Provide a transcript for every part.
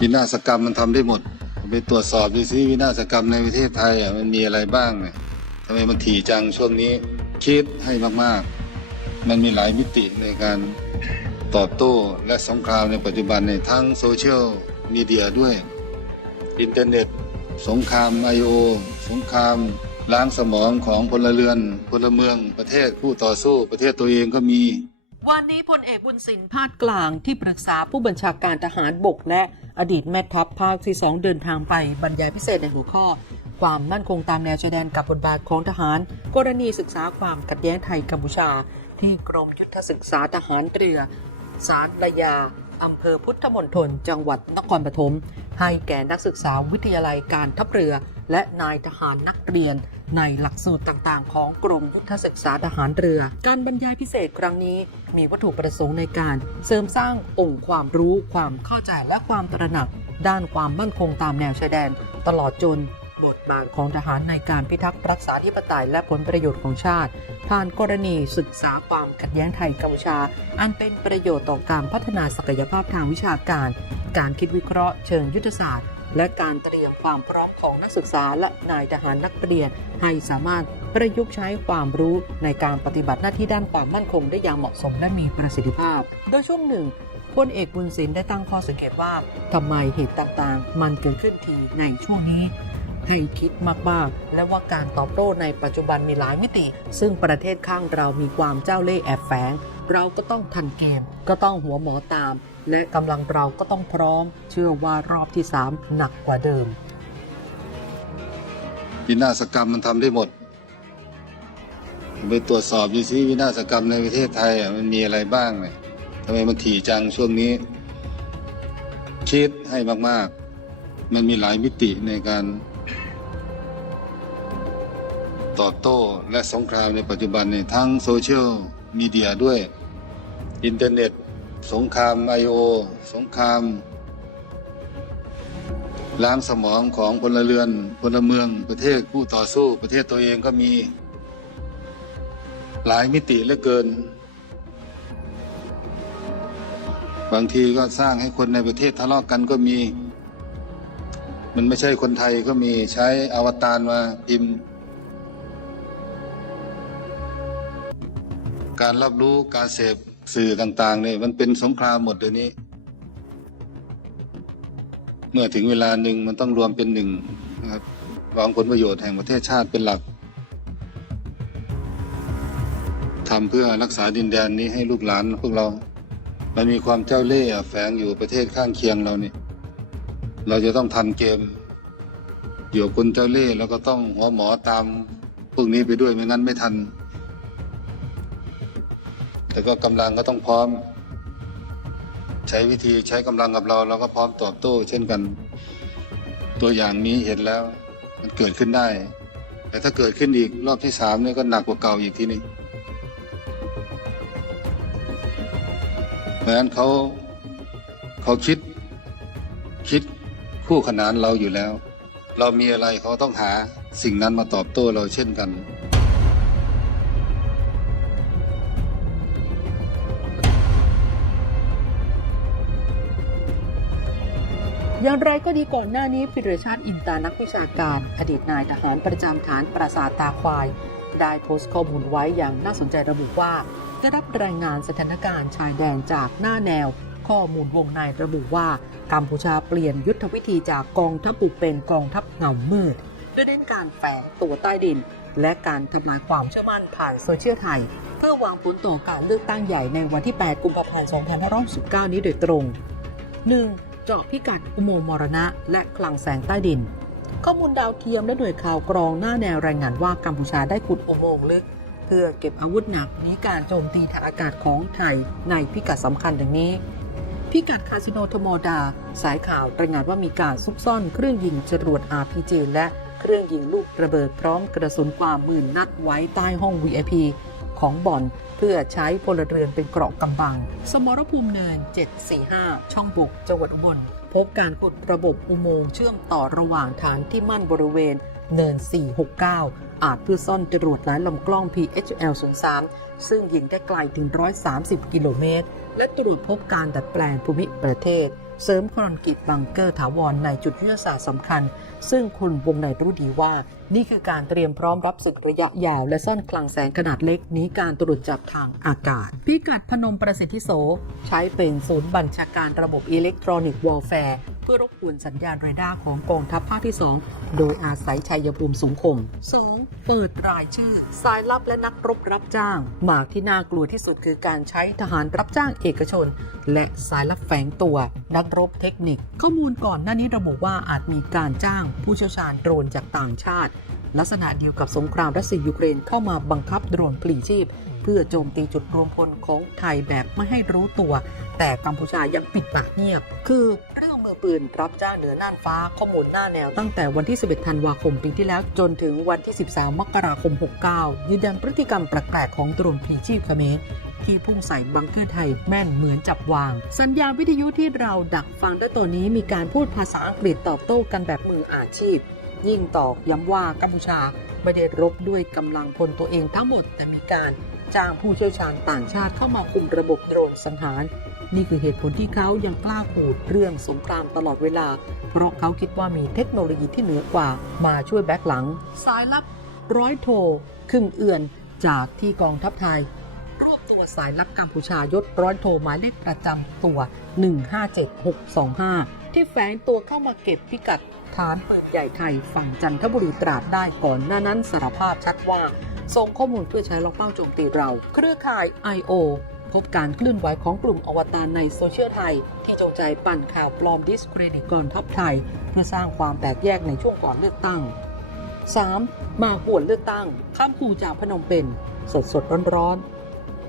วินาศกรรมมันทำได้หมดไปตรวจสอบดูซิวินาศกรรมในประเทศไทยอะมันมีอะไรบ้างเนี่ยทำไมมันถี่จังช่วงนี้คิดให้มากๆ มันมีหลายมิติในการตอบโต้และสงครามในปัจจุบันในทั้งโซเชียลมีเดียด้วย อินเทอร์เน็ต สงครามไอโอสงครามล้างสมองของพลเรือนพลเมืองประเทศผู้ต่อสู้ประเทศตัวเองก็มี วันนี้พลเอกบุญสินภาคกลางที่ปรึกษาผู้บัญชาการทหารบก และอดีตแม่ทัพภาคที่ 2 เดินทางไปบรรยายพิเศษในหัวข้อ ความมั่นคงตามแนวชายแดนกับบทบาทของทหาร กรณีศึกษาความขัดแย้งไทยกัมพูชา ที่กรมยุทธศึกษาทหารเรือ สารระยาอำเภอพุทธมณฑลจังหวัดนครปฐมให้แก่นักศึกษาวิทยาลัยการทัพเรือ และนายทหารนักเรียน ในหลักสูตรต่างๆ ของกรมยุทธศึกษาทหารเรือ การบรรยายพิเศษครั้งนี้ มีวัตถุประสงค์ในการเสริมสร้างองค์ความรู้ ความเข้าใจและความตระหนัก ด้านความมั่นคงตามแนวชายแดน ตลอดจนบทบาทของทหารในการพิทักษ์รักษาธิปไตยและผลประโยชน์ของชาติ ผ่านกรณีศึกษาความขัดแย้งไทยกัมพูชา อันเป็นประโยชน์ต่อการพัฒนาศักยภาพทางวิชาการ การคิดวิเคราะห์เชิงยุทธศาสตร์ และการเตรียมความพร้อมของนักศึกษาและนายทหารนักเรียน ให้สามารถประยุกต์ใช้ความรู้ในการปฏิบัติหน้าที่ด้านความมั่นคงได้อย่างเหมาะสมและมีประสิทธิภาพ โดยช่วงหนึ่งพลเอกบุญสินได้ตั้งข้อสังเกตว่าทำไมเหตุต่างๆ มันเกิดขึ้นทีในช่วงนี้ ให้คิดมากๆ และว่าการตอบโต้ในปัจจุบันมีหลายมิติ ซึ่งประเทศข้างเรามีความเจ้าเล่ห์แอบแฝง เราก็ต้องทันเกม ก็ต้องหัวหมอตาม และกำลังเราก็ต้องพร้อม เชื่อว่ารอบที่ 3 หนักกว่าเดิม วินาศกรรมมันทำได้หมด ไปตรวจสอบดูซิวินาศกรรมในประเทศไทยอะมันมีอะไรบ้างเนี่ยทำไมมันถี่จังช่วงนี้ คิดให้มาก ๆ มันมีหลายมิติในการตอบโต้และสงครามในปัจจุบันในยทั้งโซเชียลมีเดียด้วย อินเทอร์เน็ต สงครามไอโอ สงคราม ล้างสมองของพลเรือนพลเมืองประเทศผู้ต่อสู้ประเทศตัวเองก็มี หลายมิติเหลือเกิน บางทีก็สร้างให้คนในประเทศทะเลาะกันก็มี มันไม่ใช่คนไทยก็มีใช้อวตารมาพิมพ์การรับรู้การเสพ สื่อต่างๆเนี่ยมันเป็นสงครามหมดเดี๋ยวนี้ เมื่อถึงเวลาหนึ่งมันต้องรวมเป็นหนึ่งนะครับวางผลประโยชน์แห่งประเทศชาติเป็นหลักทำเพื่อรักษาดินแดนนี้ให้ลูกหลานพวกเรา มันมีความเจ้าเล่ห์แฝงอยู่ประเทศข้างเคียงเรานี่ เราจะต้องทันเกมอยู่กับคนเจ้าเล่ห์แล้วก็ต้องหัวหมอตามพวกนี้ไปด้วยไม่งั้นไม่ทัน แต่ก็กำลังก็ต้องพร้อม ใช้วิธีใช้กำลังกับเราเราก็พร้อมตอบโต้ เช่นกัน ตัวอย่างนี้เห็นแล้ว มันเกิดขึ้นได้ แต่ถ้าเกิดขึ้นอีกรอบที่สามเนี่ยก็หนักกว่าเก่าอีกทีนี้เพราะฉะนั้นเขาเขาคิดคิดคู่ขนานเราอยู่แล้ว เรามีอะไรเขาต้องหาสิ่งนั้นมาตอบโต้เราเช่นกัน อย่างไรก็ดีก่อนหน้านี้พิรชาติอินตานักวิชาการ อดีตนายทหารประจำฐานปราสาทตาควาย ได้โพสต์ข้อมูลไว้อย่างน่าสนใจระบุว่า ได้รับรายงานสถานการณ์ชายแดนจากหน้าแนว ข้อมูลวงในระบุว่ากัมพูชาเปลี่ยนยุทธวิธีจากกองทัพบุกเป็นกองทัพเงามืดโดยเน้นการแฝงตัวใต้ดิน และการทำลายความเชื่อมั่นผ่านโซเชียลไทย เพื่อวางผลต่อการเลือกตั้งใหญ่ในวันที่ 8 กุมภาพันธ์ 2519 นี้โดยตรง 1. จาะพิกัดอุโมงค์มรณะ และคลังแสงใต้ดิน ข้อมูลดาวเทียมและหน่วยข่าวกรองหน้าแนวรายงานว่ากัมพูชาได้ขุดอุโมงค์ลึก เพื่อเก็บอาวุธหนักนี้การโจมตีทางอากาศของไทยในพิกัดสำคัญดังนี้ พิกัดคาสิโนโทโมดา สายข่าวรายงานว่ามีการซุกซ่อนเครื่องยิงจรวด RPG และเครื่องยิงลูกระเบิดพร้อมกระสุนกว่าหมื่นนัดไว้ใต้ห้อง VIP ของบ่อน เพื่อใช้พลเรือนเป็นเกราะกำบัง สมรภูมิเนิน 745 ช่องบุกจังหวัดอุบลพบการขุดระบบอุโมงค์เชื่อมต่อระหว่างฐานที่มั่นบริเวณเนิน 469 อาจเพื่อซ่อนจรวดหลายลำกล้อง PHL 03ซึ่งยิงได้ไกลถึง 130 กิโลเมตร และตรวจพบการดัดแปลงภูมิประเทศ เสริมคอนกรีตบังเกอร์ถาวรในจุดยุทธศาสตร์สำคัญ ซึ่งคุณวงในรู้ดีว่า นี่คือการเตรียมพร้อมรับศึกระยะยาว และซ่อนคลังแสงขนาดเล็กนี้การตรวจจับทางอากาศ พิกัดพนมประสิทธิโส ใช้เป็นศูนย์บัญชาการระบบอิเล็กทรอนิกส์วอลแฟร์เพื่อรบกวนสัญญาณเรดาร์ของกองทัพภาคที่ 2 โดยอาศัยชัยภูมิสูงคม 2. เปิดรายชื่อ สายลับและนักรบรับจ้าง หมากที่น่ากลัวที่สุดคือการใช้ทหารรับจ้างเอกชน และสายลับแฝงตัว นักรบเทคนิค ข้อมูลก่อนหน้านี้ระบุว่าอาจมีการจ้าง ผู้เชี่ยวชาญโดรนจากต่างชาติ ลักษณะเดียวกับสงครามรัสเซียยูเครนเข้ามาบังคับโดรนปลีชีพ เพื่อโจมตีจุดรวมพลของไทยแบบไม่ให้รู้ตัว แต่กัมพูชายังปิดปากเงียบ คือเรื่องมือปืนรับจ้างเหนือน่านฟ้าข้อมูลหน้าแนวตั้งแต่วันที่ 11 ธันวาคมปีที่แล้วจนถึงวันที่ 13 มกราคม 69 ยืนยันพฤติกรรมแปลกๆของโดรนพลีชีพเขมรที่พุ่งใส่บังเกอร์ไทยแม่นเหมือนจับวาง สัญญาณวิทยุที่เราดักฟังได้ตัวนี้มีการพูดภาษาอังกฤษตอบโต้กันแบบมืออาชีพ ยิ่งตอกย้ำว่ากัมพูชาไม่ได้รบด้วยกำลังพลตัวเองทั้งหมด แต่มีการจ้างผู้เชี่ยวชาญต่างชาติเข้ามาคุมระบบโดรนสังหาร นี่คือเหตุผลที่เขายังกล้าพูดเรื่องสงครามตลอดเวลา เพราะเขาคิดว่ามีเทคโนโลยีที่เหนือกว่ามาช่วยแบ็คหลัง สายลับร้อยโทครึ่งเอื่อนจากที่กองทัพไทย รวบตัวสายลับกัมพูชายศร้อยโทหมายเลขประจำตัว 157625 ที่แฝงตัวเข้ามาเก็บพิกัด ฐานปืนใหญ่ไทยฝั่งจันทบุรีตราดได้ก่อนหน้านั้นสารภาพชัดว่าส่งข้อมูลเพื่อใช้ล็อกเป้าโจมตีเรา เครือข่าย I.O. พบการเคลื่อนไหวของกลุ่มอวตารในโซเชียลไทย ที่จงใจปั่นข่าวปลอมดิสเครดิตกองทัพไทย เพื่อสร้างความแตกแยกในช่วงก่อนเลือกตั้ง 3. มาป่วนเลือกตั้ง ข้ามคู่จากพนมเปญสดสดร้อนร้อนๆ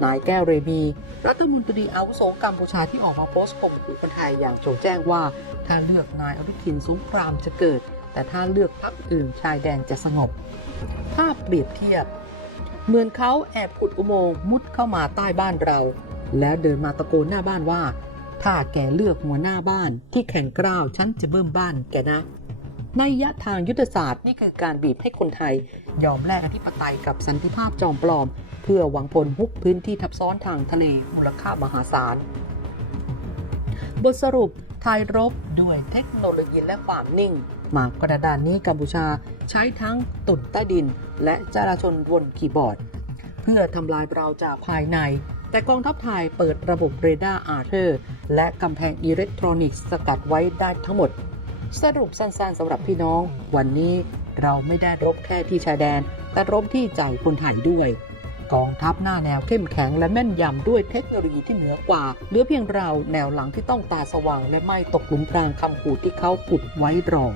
นายแก้วเรมีรัฐมนตรีอาวุโสกัมพูชาที่ออกมาโพสต์ข่มขู่คนไทยอย่างโจงแจ้งว่าถ้าเลือกนายอนุทินสงครามจะเกิด แต่ถ้าเลือกพรรคอื่นชายแดนจะสงบภาพเปรียบเทียบ เหมือนเขาแอบขุดอุโมงค์มุดเข้ามาใต้บ้านเรา แล้วเดินมาตะโกนหน้าบ้านว่า ถ้าแกเลือกหัวหน้าบ้านที่แข่งกล้าวฉันจะเบิ่มบ้านแกนะ ในยะทางยุทธศาสตร์นี่คือการบีบให้คนไทย ยอมแลกอธิปไตยกับสันติภาพจอมปลอม เพื่อหวังผลฮุบพื้นที่ทับซ้อนทางทะเลมูลค่ามหาศาล บทสรุปไทยรบด้วยเทคโนโลยีและความนิ่ง หมากกระดานนี้กัมพูชาใช้ทั้งตุ่นใต้ดิน และจราชนวนคีย์บอร์ด เพื่อทำลายเราจากภายใน แต่กองทัพไทยเปิดระบบเรดาร์อาร์เธอร์ และกำแพงอิเล็กทรอนิกส์สกัดไว้ได้ทั้งหมด สรุปสั้นๆสำหรับพี่น้อง วันนี้เราไม่ได้รบแค่ที่ชายแดน แต่รบที่ใจคนไทยด้วย กองทัพหน้าแนวเข้มแข็งและแม่นยำด้วยเทคโนโลยีที่เหนือกว่าเหลือเพียงเราแนวหลังที่ต้องตาสว่างและไม่ตกหลุมพรางคำขู่ที่เขาปุดไว้รอ